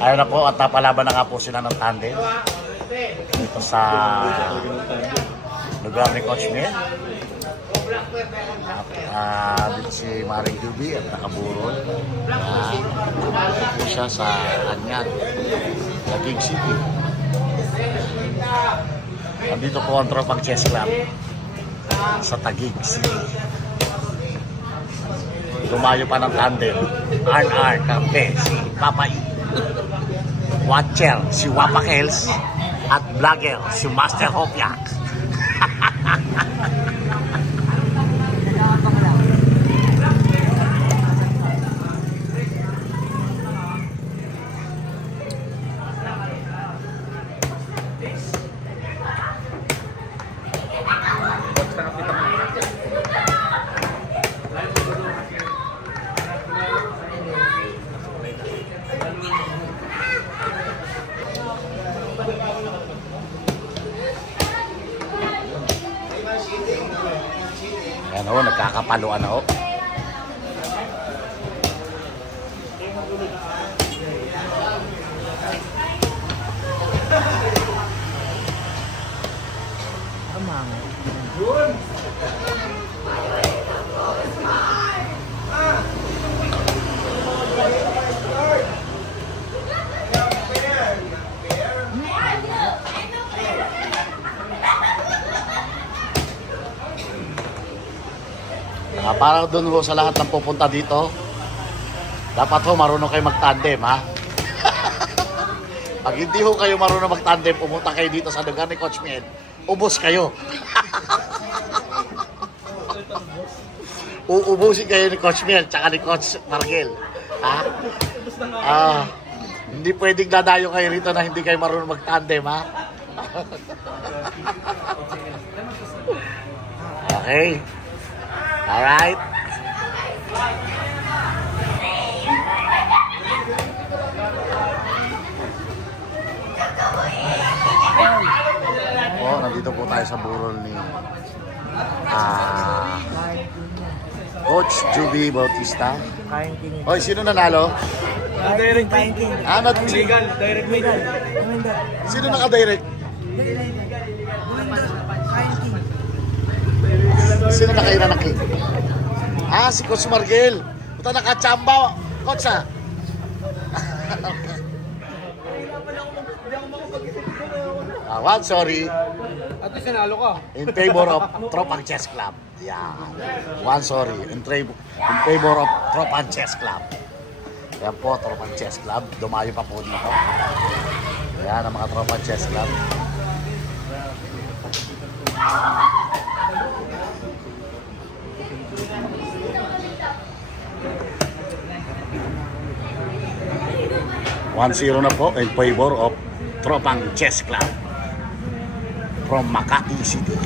Ayun na po, at napalaban na nga po sila ng tandem dito sa lugar ni Coach Mel. Dito si Maring Juby at nakaburol. Dito siya sa Anyad, Taguig City. Nandito po ang Tropang Chess Club sa Taguig City. Lumayo pa ng tandem. R.R. Campe, si Papa E. Watcher, si Wapakels. At vlogger, si Master Hopyak. Ano, nagkakapaluan ako. Para doon ho sa lahat ng pupunta dito, dapat ho marunong kayo mag-tandem, ha? Pag hindi ho kayo marunong mag-tandem, pumunta kayo dito sa lugar ni Coach Mel, ubos kayo. Uubusin kayo ni Coach Mel tsaka ni Coach Margel, ha? Hindi pwedeng dadayo kayo rito na hindi kayo marunong mag-tandem, ha? Okay. Alright. Nandito po tayo sa burol ni Coach Juby Bautista. Hoy, sino nanalo? Direct banking. Legal, direct legal. Sino naka-direct? Sino nakainanaki? Si Coach Margel. Puta, nakachamba. Coach, ha? One, sorry. At least nanalo ka. In favor of Tropang Chess Club. Yeah. One, sorry. In favor of Tropang Chess Club. Yan po, Tropang Chess Club. Dumayo pa po dito. Yan ang mga Tropang Chess Club. One zero na po in favor of Tropang Chess Club from Makati City.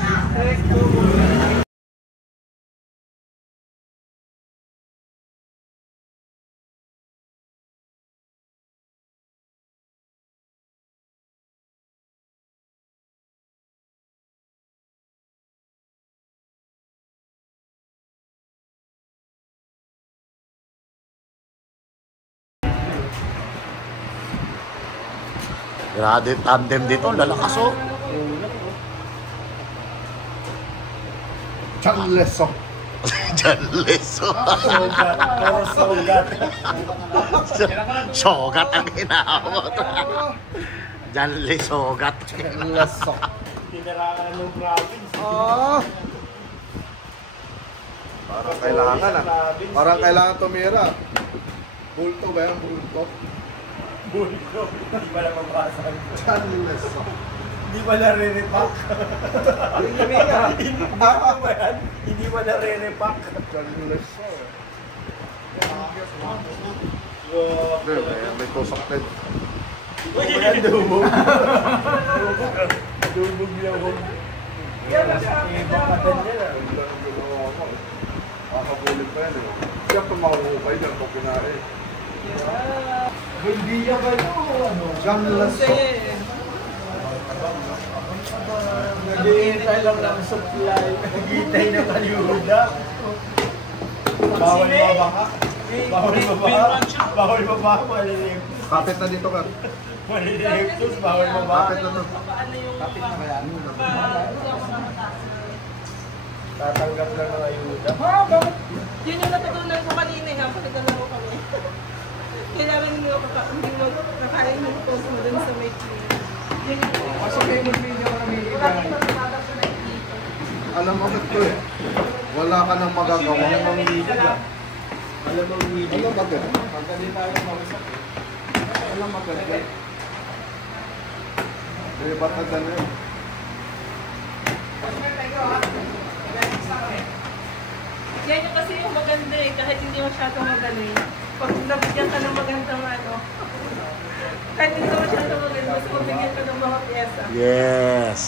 Grabe tandem dito, lalakas oh. Janleso. Janleso. Sogat ang ginamot. Janlesogat. Janleso. Tinirakan ng province. Parang kailangan Parang kailangan tumira. Bulto ba yan? Bulto? Bulto. Hindi ba lang mabasa? Janleso. Hindi ba nare-repack? Hindi ba nare-repack? Janleso. May tusok din. Dubog. Dubog lang. Yan na siya. Bakatan niya na. Makabulit pa yan. Siyempre makahukay dyan pag kinain. Hindi yan ba ito? Janleso. Naghihintay lang ng supply. Naghihintay ng ayuda. Bawal mabaka. Bawal mabaka. Bawal mabaka. Kapit na dito ka. Maliliptos, bawal mo ba? Kapit na to. Kapit na ba yan? Tatanggap lang ng ayuda. Yun yung natutunan ko kanina, ha? Pagkalaro kami. Kailangan hindi mo kakain yung post mo dun sa may clip. Yun yung Kasi kayo mag-video ka namin ibigay. Alam mo ko eh. Wala ka nang magagawa. Alam mo ang video ka. Alam mo ang video. Alam bakit? Pagka di tayo mausap. Alam bakit? Eh, ba't na ganun? yan yung kasi yung maganda eh, kahit hindi masyadong magaling. Pag nabigyan ka ng magandang ano, kahit hindi ka masyadong magaling, mas mabigyan ka ng mga pyesa. Yes.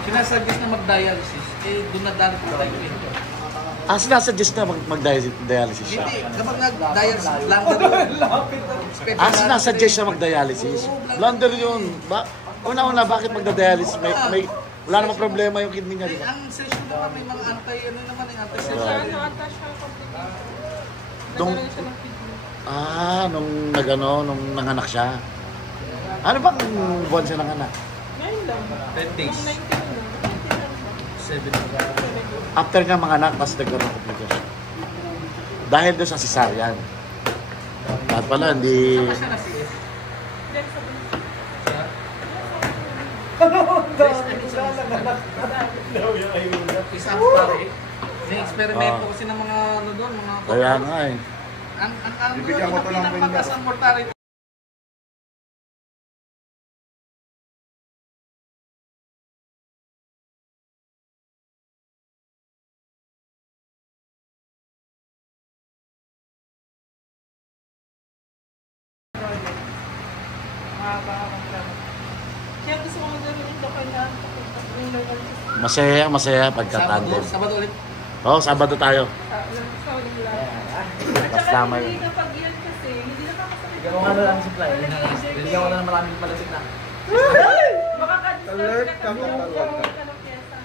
Sinasuggest na mag-dialysis, eh doon na dahil po tayo ito. Sinasuggest na mag-dialysis siya. Hindi, kapag nag-dialysis, lang na doon. Sinasuggest siya mag-dialysis. Blunder yun. Una-una, bakit magda-dialysis? Wala namang problema yung kidney niya, di ba? Ang session naman may mga ano naman yung anti-session. Ano ata siya complicated. Nung- Nagkaroon siya ng kidney. Nung nanganak siya. Ano bang buwan siya nanganak? Ngayon lang. 10 days. Nung 19 lang. 7. After nga manganak, tapos nagkaroon ng complication. Dahil doon sa cesarean. At pala, hindi... Saan siya na CS? Then sabi niya, Siya? Daw yung ayuda. Isang pare. Ni-experimento kasi ng mga ano doon, mga... Kaya nga eh. Ang Bibigyan ko to ng pinakamatas ang mortality. mahaba akong plano. Kaya gusto ko magkaroon ng lokal na yung local Masaya pagka-tandem. Sabado ulit. Oo, Sabado tayo. sa uling lang. At Basta saka may- hindi kapag yan kasi, hindi nakakasakit. Bigyan mo nga na lang ang supply. Bigyan ko na ng maraming palasik na. Makaka-distance Alert ka ka, kasi alert ka. magkakaroon ka ng pyesa.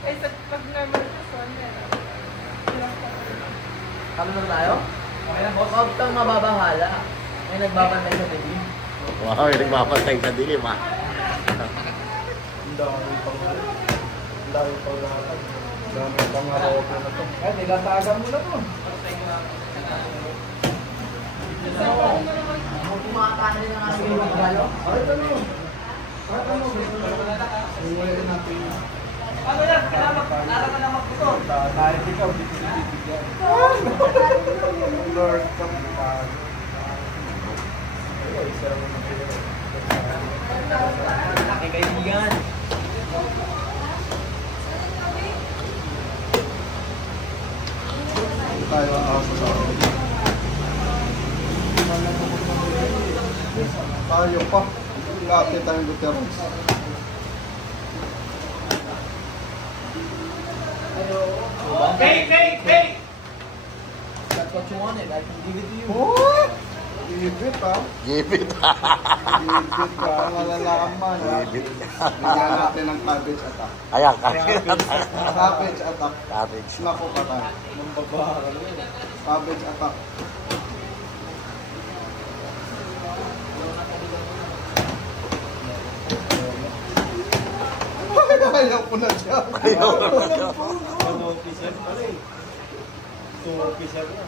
Eh, pag normal ka, so meron. Ilang ka. Kalo na tayo? Okay na, boss. Huwag kang mababahala. May nagbabantay sa baby. Wow, yung nagpapatay sa dilim ah. Ang dami pang ang dami pang lahat. Ang dami pang araw na to. Eh, nilatagan mo na to. Kung kumakain din ang aming regalo. Ay, ano yun? Ay, ano? Iwain natin yun. Ano yan? Kailangan na magputo. Kahit ikaw, di ko bibigyan. Lord, come on. Aking kaibigan. Tayo ang aso sa akin. Tayo pa. Lati tayong Guterres. Hey! That's what you wanted. I can give it to you. Oh! Ibit ha. Give it. Ibit ka. Malalaman ha. Give it. Bigyan natin ng cabbage attack. Ayan, cabbage. Cabbage attack. Cabbage. Nako pa tayo. Nung babae. Cabbage attack. Ayaw ko na siya. Ano officer pala eh. So officer na.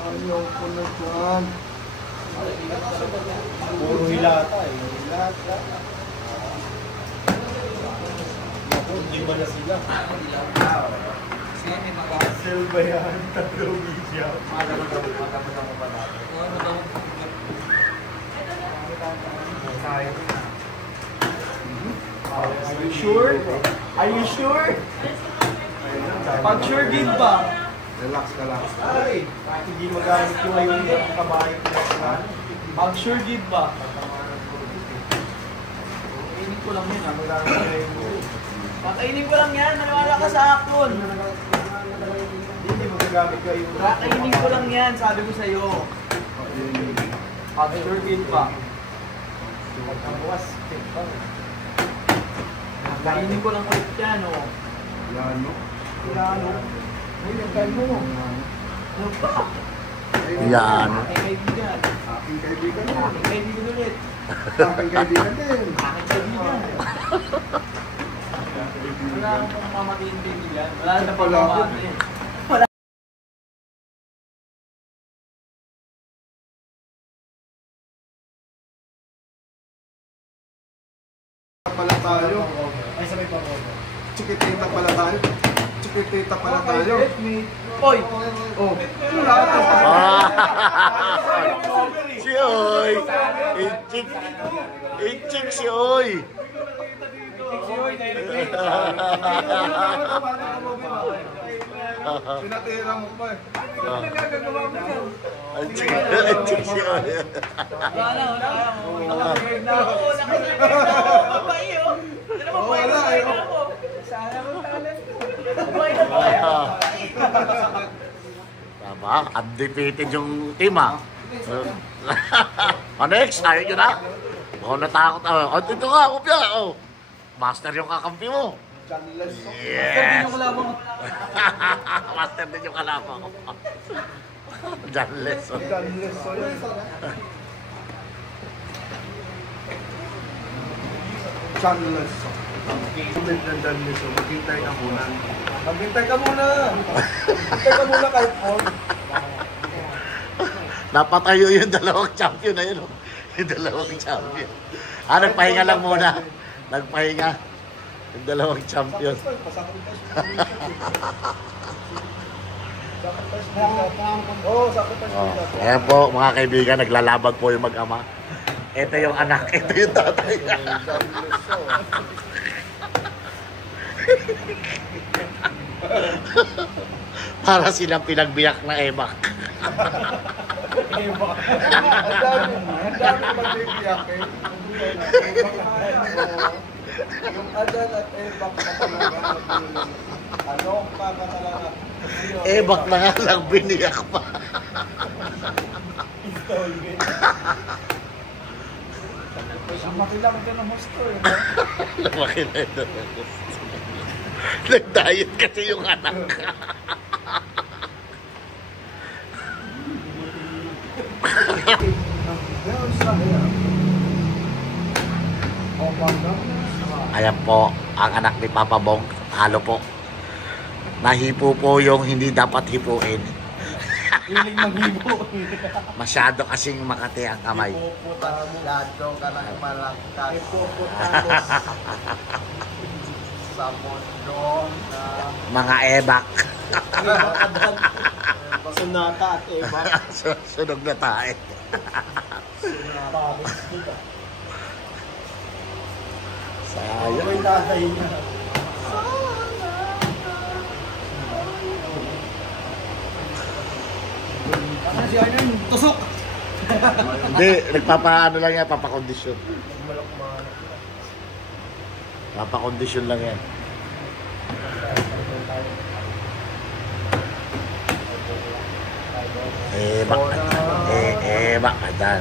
Ayaw ko na dyan. Puro hilata eh. Hilata. Naku, lima na sila. Sige, may mga... Silva yan. Tatlong siya. Are you sure? Are you sure? Pag sure din ba? Relax ka lang. Ay, hindi magamit yung ayun ng kamay. Pag sure din ba? Kainin ko lang yun. Magamit yung ayun mo. Pakainin ko lang yan. Maniwala ka sa akin. Hindi mo gagamit yung ayun mo. Kakainin ko lang yan. Sabi ko sa'yo. Pag sure din ba? Pagkawas. Kainin ko lang ulit yan, oh. Yan, no? Ano? Uy, ang kain mo. Yan. Kaibigan. Aking kaibigan mo. Kaibigan ulit. Aking kaibigan din. Kaibigan. Wala akong mamatiin kaibigan. Wala na Wala ako. pamamatiin. Pala tayo. Chikitita pala tayo. Chikitita pala tayo. Oy! Oh, Si Oy. Inchik si Oy. pinatira mo pa eh. Inchik si Oy. Wala. Babae oh. Oh, wala eh. Sana mo talent. Tama, undefeated yung team ah. Next, ayaw nyo na. Ako natakot. Ito nga, upya. Oh. Master yung kakampi mo. Yes! Master din yung kalaban ko. Janless. Sunless. Comment ng Danless. Maghintay ka muna. Maghintay ka muna. Maghintay ka muna kahit on. Napatayo yung dalawang champion na yun. Oh. Yung dalawang champion. Nagpahinga lang muna. Nagpahinga. Yung dalawang champion. Oh, Ayan po mga kaibigan, naglalaban po yung mag-ama. Ito yung anak, ito yung tatay. Para silang pinagbiyak na ebak. Ang dami magbibiyak eh. Yung adan at ebak na talaga. Ano pa ka talaga? Ebak na nga lang, biniyak pa. Makilang ka ng husto eh. Lumaki na ito. Nag-diet kasi yung anak. Ayan po, ang anak ni Papa Bong. Halo po. Nahipo po yung hindi dapat hipuin. Hiling maghibo. Masyado kasing makati ang kamay. Lado ka ng malangkas. Sa mundo na Mga ebak. Sunata at eba. Sunog na tayo. Sayang. May tatay niya. Ano si Arnon? Tusok! Hindi, nagpapaano lang yan, papakondisyon. Papakondisyon lang yan. Ebak. Ebak. Adan.